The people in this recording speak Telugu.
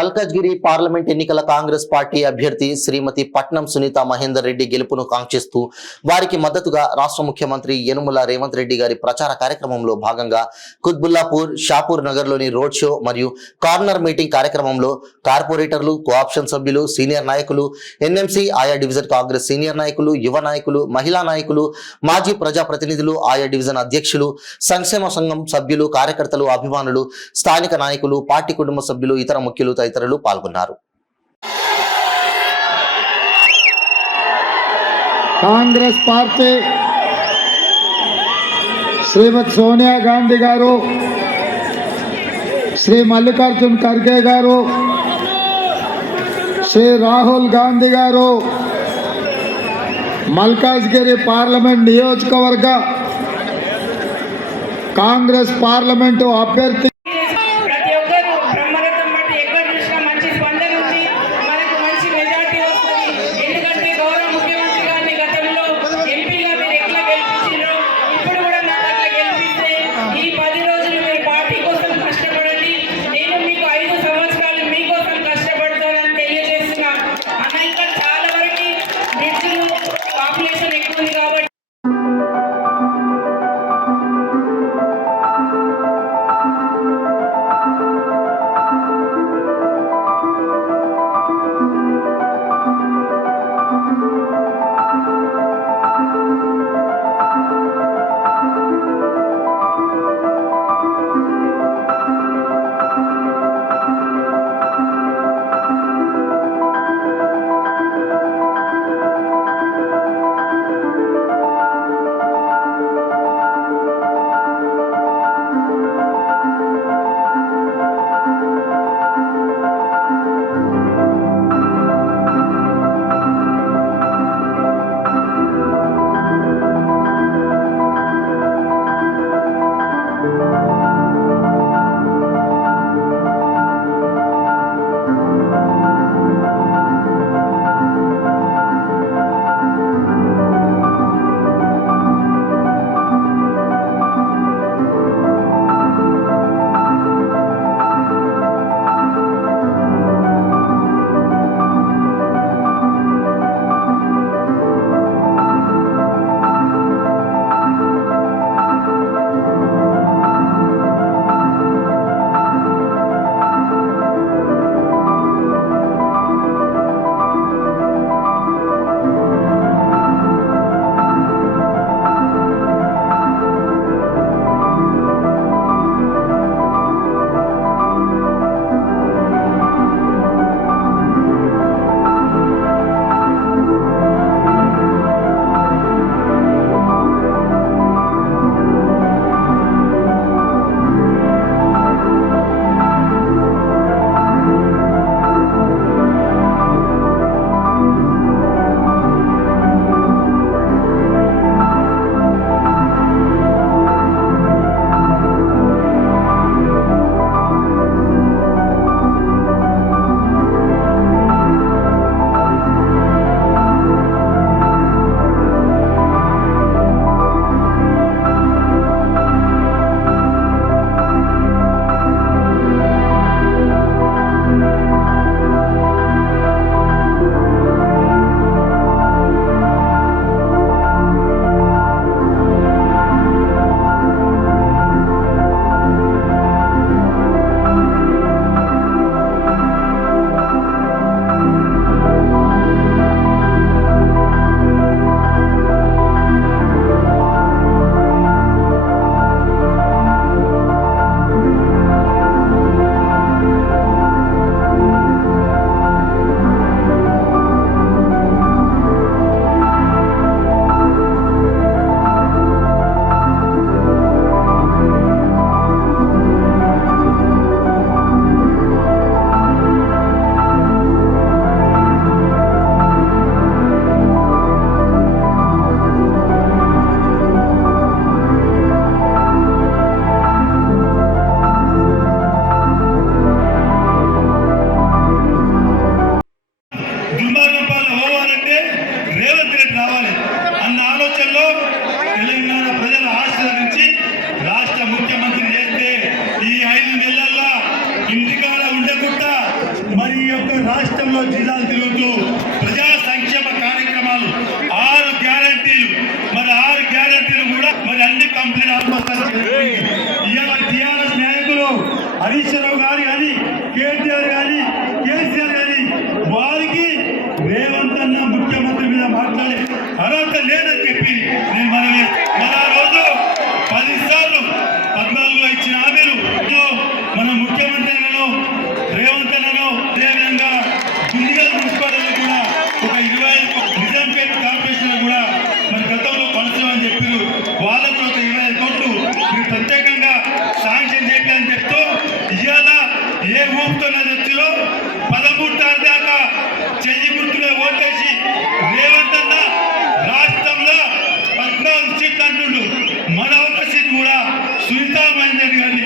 మల్కాజ్గిరి పార్లమెంట్ ఎన్నికల కాంగ్రెస్ పార్టీ అభ్యర్థి శ్రీమతి పట్నం సునీత మహేందర్ రెడ్డి గెలుపును కాంక్షిస్తూ వారికి మద్దతుగా రాష్ట్ర ముఖ్యమంత్రి యనుమల రేవంత్ రెడ్డి గారి ప్రచార కార్యక్రమంలో భాగంగా కుత్బుల్లాపూర్ షాపూర్ నగర్లోని రోడ్ షో మరియు కార్నర్ మీటింగ్ కార్యక్రమంలో కార్పొరేటర్లు కోఆప్షన్ సభ్యులు సీనియర్ నాయకులు ఎన్ఎంసీ ఆయా డివిజన్ కాంగ్రెస్ సీనియర్ నాయకులు యువ నాయకులు మహిళా నాయకులు మాజీ ప్రజాప్రతినిధులు ఆయా డివిజన్ అధ్యక్షులు సంక్షేమ సంఘం సభ్యులు కార్యకర్తలు అభిమానులు స్థానిక నాయకులు పార్టీ కుటుంబ సభ్యులు ఇతర ముఖ్యులు తదితరులు పాల్గొన్నారు. కాంగ్రెస్ పార్టీ శ్రీమతి సోనియా గాంధీ గారు, శ్రీ మల్లికార్జున్ ఖర్గే గారు, శ్రీ రాహుల్ గాంధీ గారు మల్కాజ్గిరి పార్లమెంట్ నియోజకవర్గ కాంగ్రెస్ పార్లమెంటు అభ్యర్థి రాష్ట్రంలో జిల్లాలు తిరుగుతూ ప్రజా సంక్షేమ కార్యక్రమాలు 6 గ్యారంటీలు, మరి 6 గ్యారంటీలు కూడా మరి అన్ని కంపెనీలు ఇవాళ టీఆర్ఎస్ నాయకులు హరీష్ రావు గారు కానీ, కేటీఆర్ కానీ, కేసీఆర్ కానీ వారికి రేవంత్ అన్న ముఖ్యమంత్రి మీద మాట్లాడే అర్హత లేదని చెప్పి నేను మనవి. మన రోజు 10 సార్లు 14లో ఇచ్చిన హామీలు మన ముఖ్యమంత్రులను రేవంత్ అన్నను అదేవిధంగా గుండిగల్ మున్సిపాలిటీలో కూడా ఒక 25 నిజాంపేట కార్పొరేషన్ కూడా మరి గతంలో కొనసాగని చెప్పారు. వాళ్ళకు కూడా ఒక 25 కోట్లు మీరు ప్రత్యేకంగా శాంక్షన్ చేయాలని చెప్తూ ఇవాళ ఏ ఊపుతున్న వ్యక్తిలో 13 తారీఖు దాకా చెయ్యి గుర్తుగా ఓటేసి రేవంత్ అన్న రాష్ట్రంలో 14 సీట్లు అంటుండు. మన ఒక సీట్ కూడా సునీతా మహేందర్ గారిని